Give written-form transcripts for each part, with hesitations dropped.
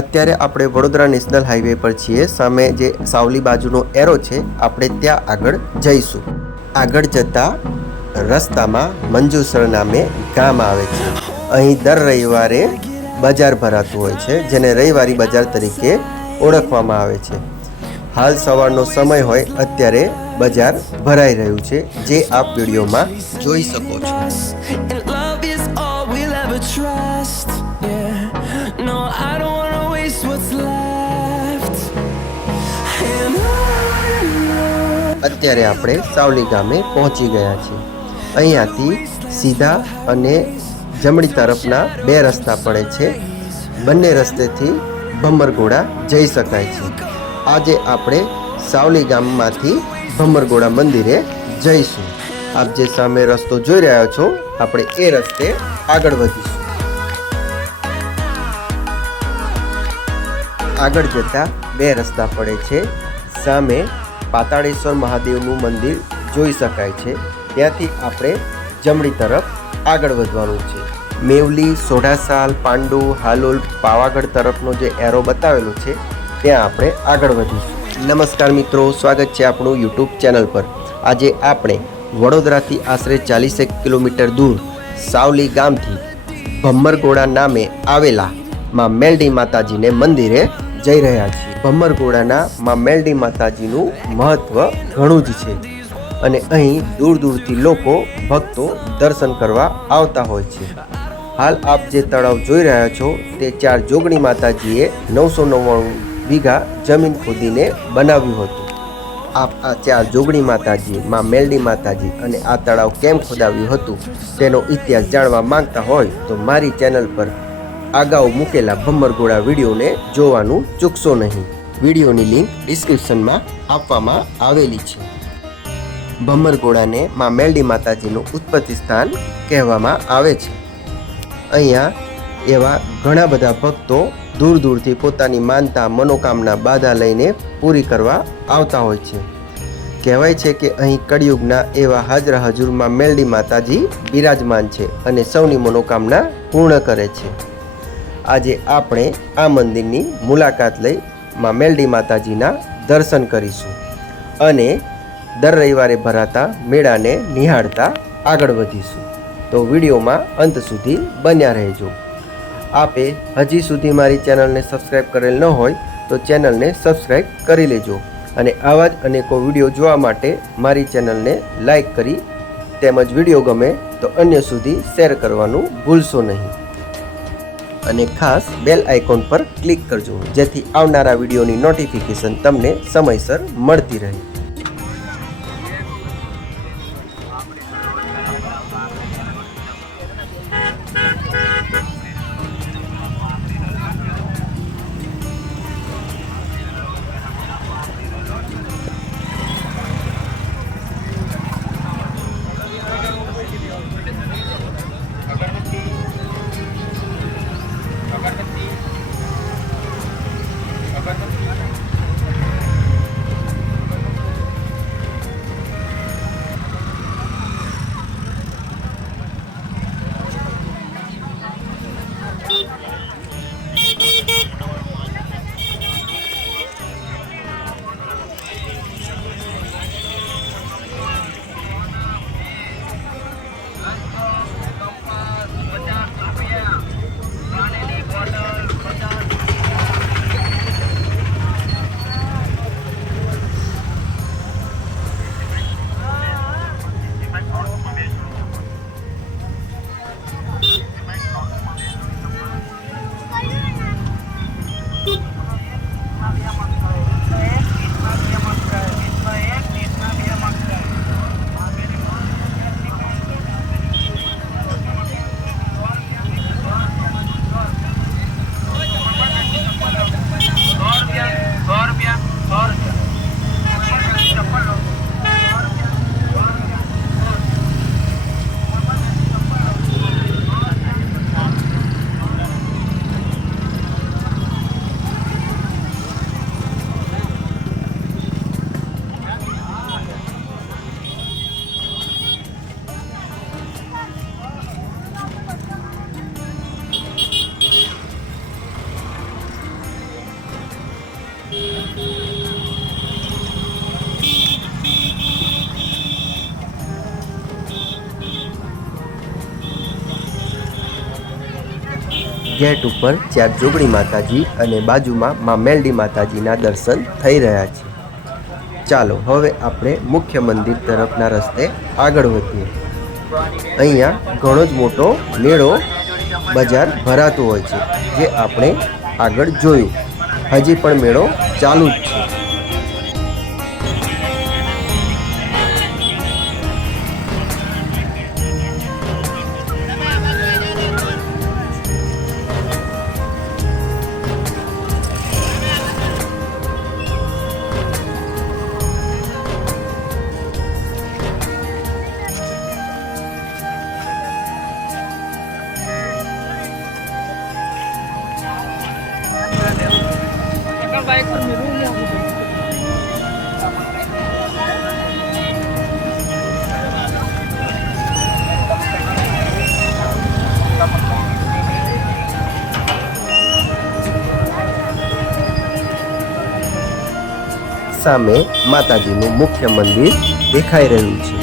અત્યારે આપણે Vadodara national highway પર છીએ। સામે જે સાવલી બાજુનો એરો છે આપણે ત્યાં આગળ જઈશું। આગળ જતા રસ્તામાં મંજુસર નામે ગામ આવે છે। અહીં દર રવિવારે બજાર ભરાતું હોય છે, જેને રવિવારી બજાર તરીકે ઓળખવામાં આવે છે। હાલ સવારનો સમય હોય અત્યારે બજાર ભરાઈ રહ્યું છે, જે આપ વિડીયોમાં જોઈ શકો છો। અત્યારે આપણે સાવલી ગામે પહોંચી ગયા છીએ। અહીંયાથી સીધા અને જમણી તરફના બે રસ્તા પડે છે। બંને રસ્તેથી ભમરગોડા જઈ શકાય છે। આજે આપણે સાવલી ગામમાંથી ભમરગોડા મંદિરે જઈશું। આપ જે સામે રસ્તો જોઈ રહ્યા છો, આપણે એ રસ્તે આગળ વધીશું। આગળ જતા બે રસ્તા પડે છે। સામે પાતાળેશ્વર મહાદેવનું મંદિર જોઈ શકાય છે। ત્યાંથી આપણે જમણી તરફ આગળ વધવાનું છે। મેવલી, સોઢાસાલ, પાંડુ, હાલોલ, પાવાગઢ તરફનો જે એરો બતાવેલો છે ત્યાં આપણે આગળ વધીશું। નમસ્કાર મિત્રો, સ્વાગત છે આપણું યુટ્યુબ ચેનલ પર। આજે આપણે વડોદરાથી આશરે 40 કિલોમીટર દૂર સાવલી ગામથી ભમરગોડા નામે આવેલા માં મેલડી માતાજીને મંદિરે જઈ રહ્યા છીએ। ભમરગોડાના માં મેલડી માતાજીનું મહત્વ ઘણું જ છે અને અહીં દૂર દૂરથી લોકો ભક્તો દર્શન કરવા આવતા હોય છે। હાલ આપ જે તળાવ જોઈ રહ્યા છો તે 4 જોગણી માતાજીએ 999 વીઘા જમીન ખોદીને બનાવ્યું હતું। આપ આ 4 જોગણી માતાજી, માં મેલડી માતાજી અને આ તળાવ કેમ ખોદાવ્યું હતું તેનો ઇતિહાસ જાણવા માંગતા હોય તો મારી ચેનલ પર અગાઉ મૂકેલા ભમરગોડા વિડીયોને જોવાનું ચૂકશો નહીં। વિડીયોની લિંક ડિસ્ક્રિપ્શનમાં આપવામાં આવેલી છે। ભમરગોડાને માં મેલડી માતાજીનું ઉત્પત્તિ સ્થાન કહેવામાં આવે છે। અહીંયા એવા ઘણા બધા ભક્તો દૂર દૂરથી પોતાની માનતા, મનોકામના, બાધા લઈને પૂરી કરવા આવતા હોય છે। કહેવાય છે કે અહીં કળિયુગના એવા હાજરા હજુરમાં મેલડી માતાજી બિરાજમાન છે અને સૌની મનોકામના પૂર્ણ કરે છે। આજે આપણે આ મંદિરની મુલાકાત લઈ માં મેલડી માતાજીના દર્શન કરીશું અને દર રવિવારે ભરાતા મેળાને નિહાળતા આગળ વધીશું। તો વિડીયોમાં અંત સુધી બન્યા રહેજો। આપે હજી સુધી મારી ચેનલને સબસ્ક્રાઈબ કરેલ ન હોય તો ચેનલને સબસ્ક્રાઈબ કરી લેજો અને આવા જ અનેકો વિડીયો જોવા માટે મારી ચેનલને લાઈક કરી તેમજ વિડીયો ગમે તો અન્ય સુધી શેર કરવાનું ભૂલશો નહીં અને ખાસ બેલ આઇકોન પર ક્લિક કરજો, જેથી આવનારા વિડીયોની નોટિફિકેશન તમને સમયસર મળતી રહે। ગેટ ઉપર 4 જોગણી માતાજી અને બાજુમાં માં મેલડી માતાજીના દર્શન થઈ રહ્યા છે. ચાલો હવે આપણે મુખ્ય મંદિર તરફના રસ્તે આગળ વધીએ. અહીંયા ઘણો જ મોટો મેળો બજાર ભરાતું હોય છે, જે આપણે આગળ જોયું. હજી પણ મેળો ચાલુ જ છે. સામે માતાજીનું મુખ્ય મંદિર દેખાઈ રહ્યું છે.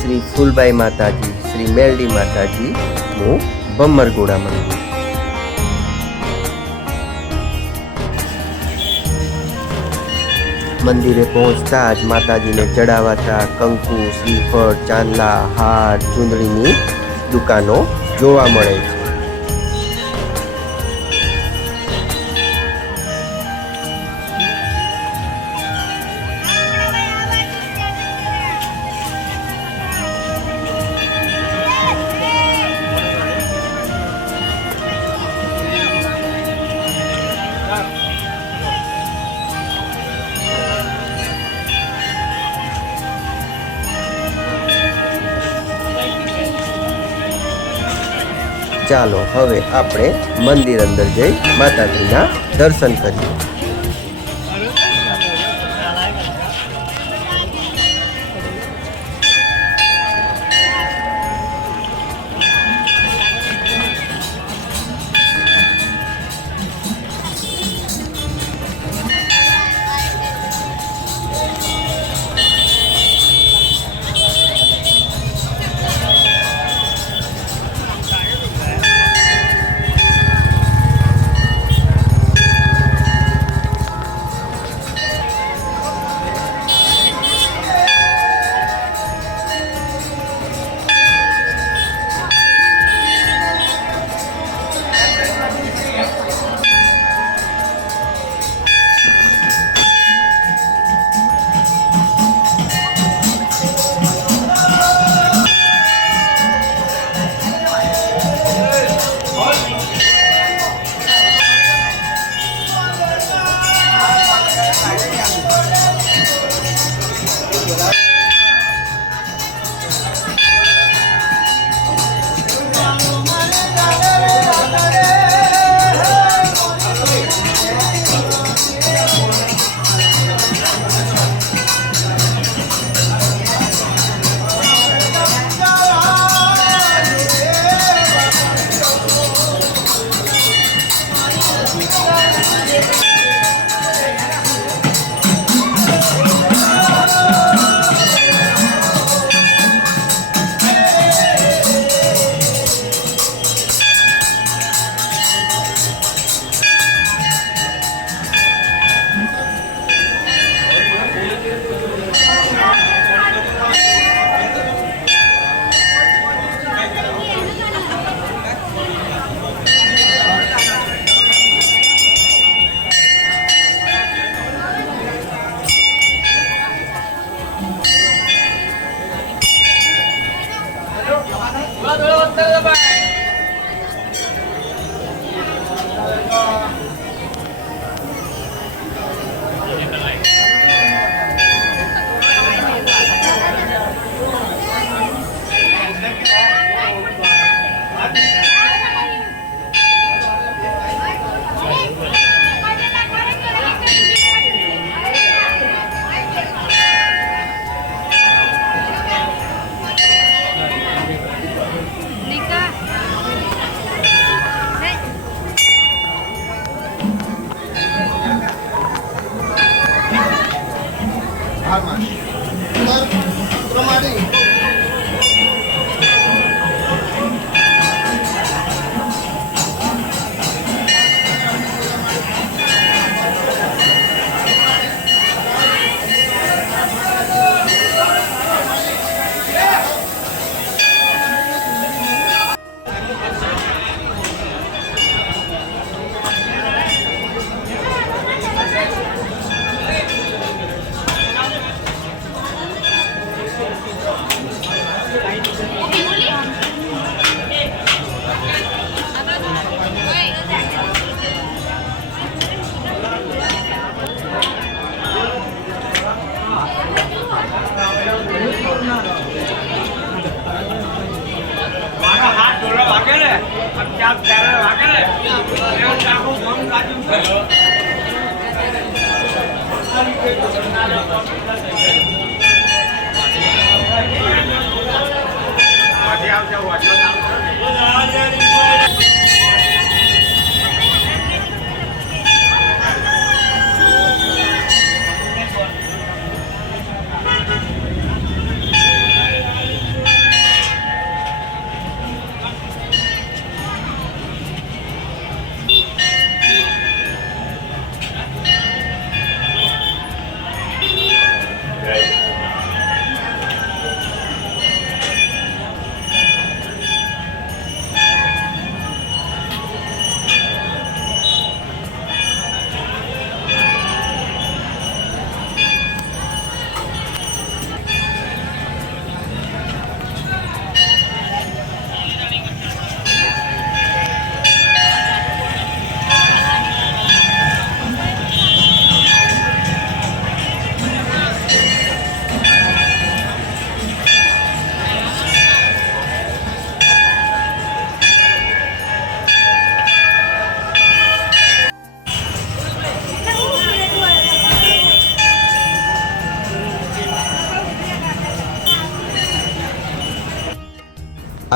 શ્રી ફૂલબાઈ માતાજી, શ્રી મેલડી માતાજીનું બમ્મરગોડા મંદિર. મંદિરે પહોંચતા જ માતાજીને ચડાવાતા કંકુ, શ્રીફળ, ચાંદલા, હાર, ચૂંદડીની દુકાનો જોવા મળે છે. ચાલો હવે આપણે મંદિર અંદર જઈ માતાજીના દર્શન કરીએ. હાથ જોડો વાગે ને ત્યાં ત્યારે વાગે ને એવું ચાકુ ઘણું લાગ્યું છે પછી આવજો વાજો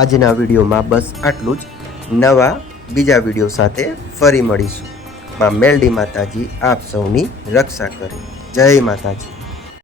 આજના વિડીયોમાં બસ આટલું જ. નવા બીજા વિડીયો સાથે ફરી મળીશું. માં મેલડી માતાજી આપ સૌની રક્ષા કરે. જય માતાજી.